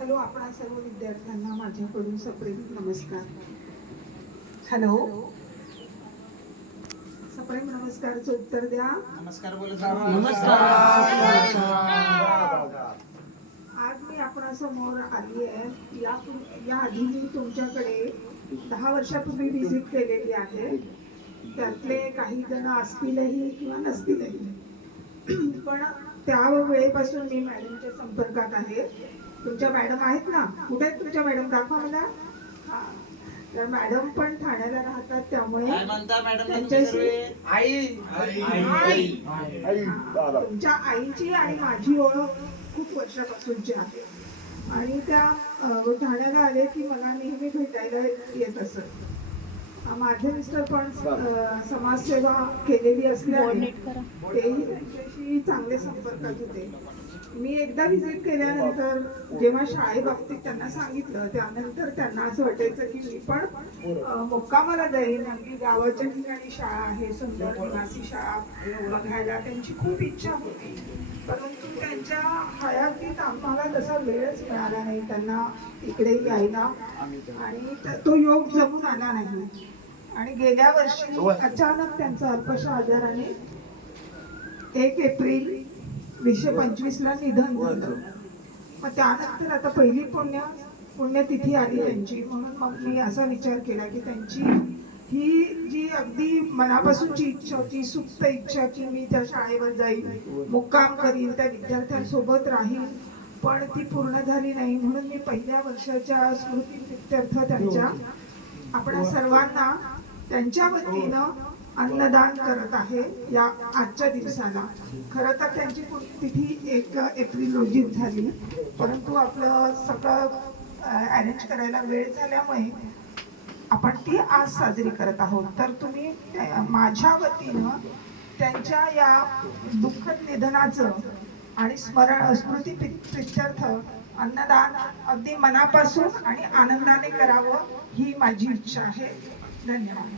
Hello, आपणा सर्व विद्यार्थ्यांना माझ्याकडून सप्रेम नमस्कार. हॅलो, सप्रेम नमस्कारचं उत्तर द्या. नमस्कार बोलत नमस्कार. आज मी आपणासमोर आली आहे. या आधी मी तुमच्याकडे 10 वर्षापूर्वी व्हिजिट केलेली आहे. त्यातले काही जण असतीलही किंवा नसतीलही, पण त्या वेळेपासून मी मॅडमच्या संपर्कात आहे. तुमच्या मॅडम आहेत ना? कुठे आहेत तुमच्या मॅडम? दाखवा मला. हा, तर मॅडम पण ठाण्याला राहतात, त्यामुळे काय म्हणता मॅडम? त्यांच्याशी आई तुमच्या आईची आणि माझी ओळख खूप वर्षापासूनची आहे. आणि त्या ठाण्याला आले की मला नेहमी भेटायला येत असत. माझे मिस्टर पण समाजसेवा केलेली असल्याने तेही त्यांच्याशी चांगले संपर्कात होते. मी एकदा व्हिजिट केल्यानंतर जेव्हा शाळेबाबतीत त्यांना सांगितलं, त्यानंतर त्यांना असं वाटायचं की मी पण मुक्कामाला जाईन. अगदी गावाच्या ठिकाणी शाळा आहे, सुंदर निवासी शाळा बघायला त्यांची खूप इच्छा होती. परंतु त्यांच्या हयातीत आम्हाला तसा वेळच मिळाला नाही त्यांना इकडे यायला, आणि तो योग जमून आला नाही. आणि गेल्या वर्षी अचानक त्यांचं अल्पशा आजाराने 1 एप्रिल 2025 ला निधन झालं. मग त्यानंतर आता पहिली पुण्यतिथी आली त्यांची, म्हणून मग मी असा विचार केला की त्यांची ही जी अगदी मनापासूनची इच्छा होती, सुप्त इच्छा की मी त्या शाळेवर जाईल, मुक्काम करीन, त्या विद्यार्थ्यांसोबत राहील, पण ती पूर्ण झाली नाही. म्हणून मी पहिल्या वर्षाच्या स्मृतीप्रित्यर्थ त्यांच्या आपणा सर्वांना त्यांच्या वतीनं अन्नदान करत आहे या आजच्या दिवसाला. खरं तर त्यांची पुण्यतिथी 1 एप्रिल रोजीच झाली, परंतु आपलं सगळं अरेंज करायला वेळ झाल्यामुळे आपण ती आज साजरी करत आहोत. तर तुम्ही माझ्या वतीनं त्यांच्या या दुःखद निधनाचं आणि स्मृती प्रित्यर्थ अन्नदान अगदी मनापासून आणि आनंदाने करावं ही माझी इच्छा आहे. धन्यवाद.